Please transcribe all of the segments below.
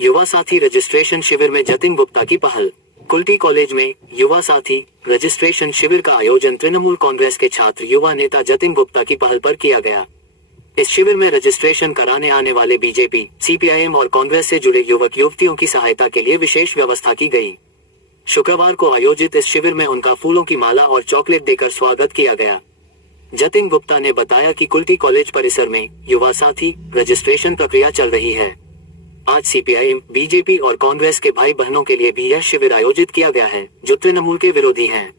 युवा साथी रजिस्ट्रेशन शिविर में जतिन गुप्ता की पहल। कुल्टी कॉलेज में युवा साथी रजिस्ट्रेशन शिविर का आयोजन तृणमूल कांग्रेस के छात्र युवा नेता जतिन गुप्ता की पहल पर किया गया। इस शिविर में रजिस्ट्रेशन कराने आने वाले बीजेपी, सीपीआईएम और कांग्रेस से जुड़े युवक युवतियों की सहायता के लिए विशेष व्यवस्था की गई। शुक्रवार को आयोजित इस शिविर में उनका फूलों की माला और चॉकलेट देकर स्वागत किया गया। जतिन गुप्ता ने बताया कि कुल्टी कॉलेज परिसर में युवा साथी रजिस्ट्रेशन प्रक्रिया चल रही है। आज सीपीआईएम, बीजेपी और कांग्रेस के भाई बहनों के लिए भी यह शिविर आयोजित किया गया है जो तृणमूल के विरोधी हैं।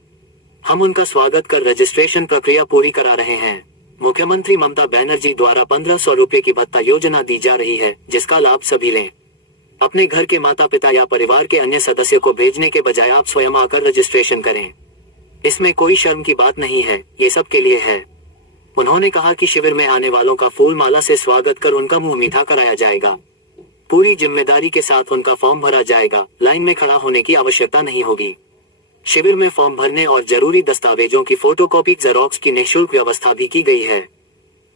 हम उनका स्वागत कर रजिस्ट्रेशन प्रक्रिया पूरी करा रहे हैं। मुख्यमंत्री ममता बनर्जी द्वारा 1500 रुपए की भत्ता योजना दी जा रही है, जिसका लाभ सभी लें। अपने घर के माता पिता या परिवार के अन्य सदस्य को भेजने के बजाय आप स्वयं आकर रजिस्ट्रेशन करें। इसमें कोई शर्म की बात नहीं है, ये सबके लिए है। उन्होंने कहा कि शिविर में आने वालों का फूल माला से स्वागत कर उनका मुंह मीठा कराया जाएगा। पूरी जिम्मेदारी के साथ उनका फॉर्म भरा जाएगा। लाइन में खड़ा होने की आवश्यकता नहीं होगी। शिविर में फॉर्म भरने और जरूरी दस्तावेजों की फोटोकॉपी जेरोक्स की निःशुल्क व्यवस्था भी की गई है।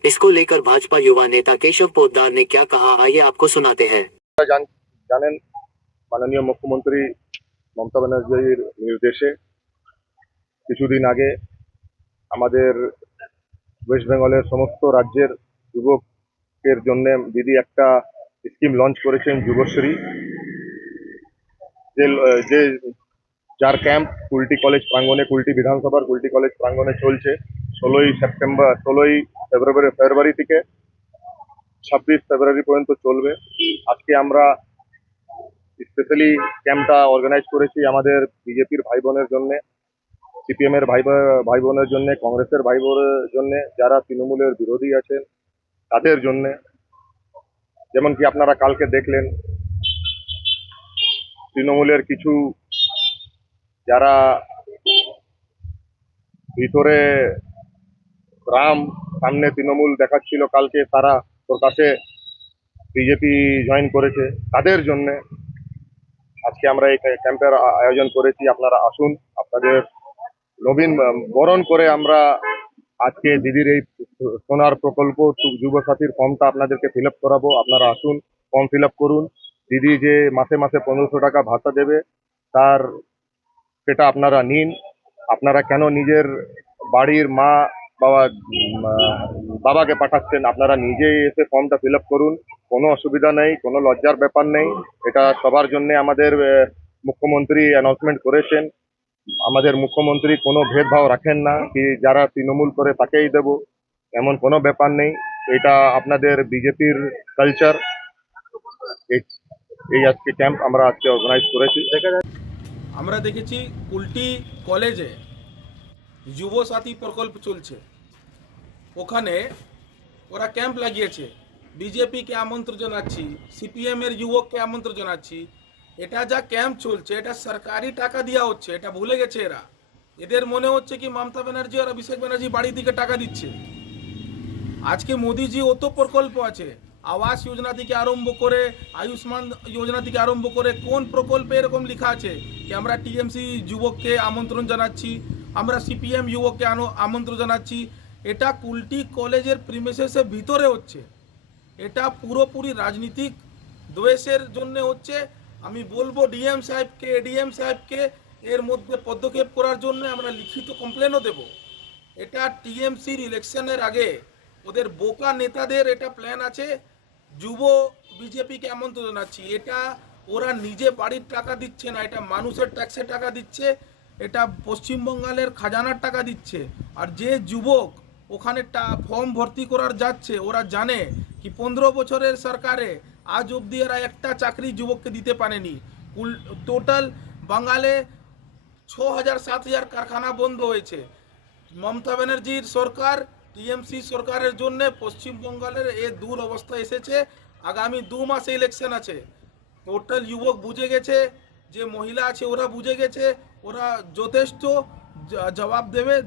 इसको लेकर भाजपा युवा नेता केशव पोद्दार ने क्या कहा, आइए आपको सुनाते हैं। জানেন মাননীয় মুখ্যমন্ত্রী মমতা ব্যানার্জির নির্দেশে কিছুদিন আগে আমাদের ওয়েস্ট বেঙ্গলের সমস্ত রাজ্যের যুবকের জন্য দিদি একটা স্কিম লঞ্চ করেছেন যুবশ্রী, যে যার ক্যাম্প কুলটি কলেজ প্রাঙ্গণে, কুলটি বিধানসভার কুলটি কলেজ প্রাঙ্গণে চলছে 16ই ফেব্রুয়ারি থেকে 26 ফেব্রুয়ারি পর্যন্ত চলবে। আজকে আমরা স্পেশালি ক্যাম্পটা অর্গানাইজ করেছি আমাদের বিজেপির ভাই বোনের জন্য, সিপিএম এর ভাই বোনের জন্য, কংগ্রেসের ভাই বোনের জন্য, যারা তৃণমূলের বিরোধী আছেন তাদের জন্য। যেমন কি আপনারা কালকে দেখলেন তৃণমূলের কিছু যারা ভিতরে রাম সামনে তৃণমূল দেখাচ্ছিল, কালকে তারা প্রকাশে বিজেপি জয়েন করেছে, তাদের জন্য আজকে আমরা এই ক্যাম্পের আয়োজন করেছি। আপনারা আসুন, আপনাদের নবীন বরণ করে আমরা আজকে দিদির এই সোনার প্রকল্প যুব সাথীর ফর্মটা আপনাদেরকে ফিল আপ করাবো। আপনারা আসুন, ফর্ম ফিল আপ করুন। দিদি যে মাসে মাসে 1500 টাকা ভাতা দেবে তার সেটা আপনারা নিন। আপনারা কেন নিজের বাড়ির মা বাবাকে পাঠাচ্ছেন? আপনারা নিজেই এসে ফর্মটা ফিল আপ করুন, কোনো অসুবিধা নেই, কোনো লজ্জার ব্যাপার নেই। এটা সবার জন্য আমাদের মুখ্যমন্ত্রী অ্যানাউন্সমেন্ট করেছেন। আমাদের মুখ্যমন্ত্রী কোনো ভেদভাব রাখেন না কি যারা তৃণমূল করে তাকেই দেব, এমন কোনো ব্যাপার নেই। এটা আপনাদের বিজেপির কালচার। এই আজকে ক্যাম্প আমরা আজকে অর্গানাইজ করেছি। আমরা দেখেছি কুলটি কলেজে যুব সাথী প্রকল্প চলছে, ওখানে ওরা ক্যাম্প লাগিয়েছে। বিজেপিকে আমন্ত্রণ জানাচ্ছি, সিপিএম এর যুবককে আমন্ত্রণ জানাচ্ছি। এটা যা ক্যাম্প চলছে এটা সরকারি টাকা দেওয়া হচ্ছে, এটা ভুলে গেছে এরা। এদের মনে হচ্ছে কি মমতা ব্যানার্জি আর অভিষেক ব্যানার্জি বাড়ির দিকে টাকা দিচ্ছে। আজকে মোদিজি অত প্রকল্প আছে, আবাস যোজনা থেকে আরম্ভ করে আয়ুষ্মান যোজনা থেকে আরম্ভ করে কোন প্রকল্পে এরকম লেখা আছে কি আমরা টিএমসি যুবককে আমন্ত্রণ জানাচ্ছি, আমরা সিপিএম যুবককে আমন্ত্রণ জানাচ্ছি। এটা কুলটি কলেজের প্রিমিসেসের ভিতরে হচ্ছে। এটা পুরোপুরি রাজনীতিক দ্বেষের জন্য হচ্ছে। আমি বলবো ডিএম সাহেবকে, এডিএম সাহেবকে এর মধ্যে পদক্ষেপ করার জন্য আমরা লিখিত কমপ্লেনও দেব। এটা টিএমসির ইলেকশনের আগে ওদের বোকা নেতাদের এটা প্ল্যান আছে। যুব বিজেপিকে আমন্ত্রণ জানাচ্ছি। এটা ওরা নিজে বাড়ির টাকা দিচ্ছে না, এটা মানুষের ট্যাক্সের টাকা দিচ্ছে, এটা পশ্চিমবঙ্গের খাজানার টাকা দিচ্ছে। আর যে যুবক ওখানে ফর্ম ভর্তি করার যাচ্ছে ওরা জানে কি 15 বছরের সরকারে আজ অবধি এরা একটা চাকরি যুবককে দিতে পারেনি। টোটাল বাঙালে 6000-7000 কারখানা বন্ধ হয়েছে। মমতা ব্যানার্জির সরকার, টিএমসি সরকারের জন্য পশ্চিমবঙ্গের এ দূর অবস্থা এসেছে। আগামী 2 মাসে ইলেকশন আছে। টোটাল যুবক বুঝে গেছে, যে মহিলা আছে ওরা বুঝে গেছে, ওরা যথেষ্ট জবাব দেবে।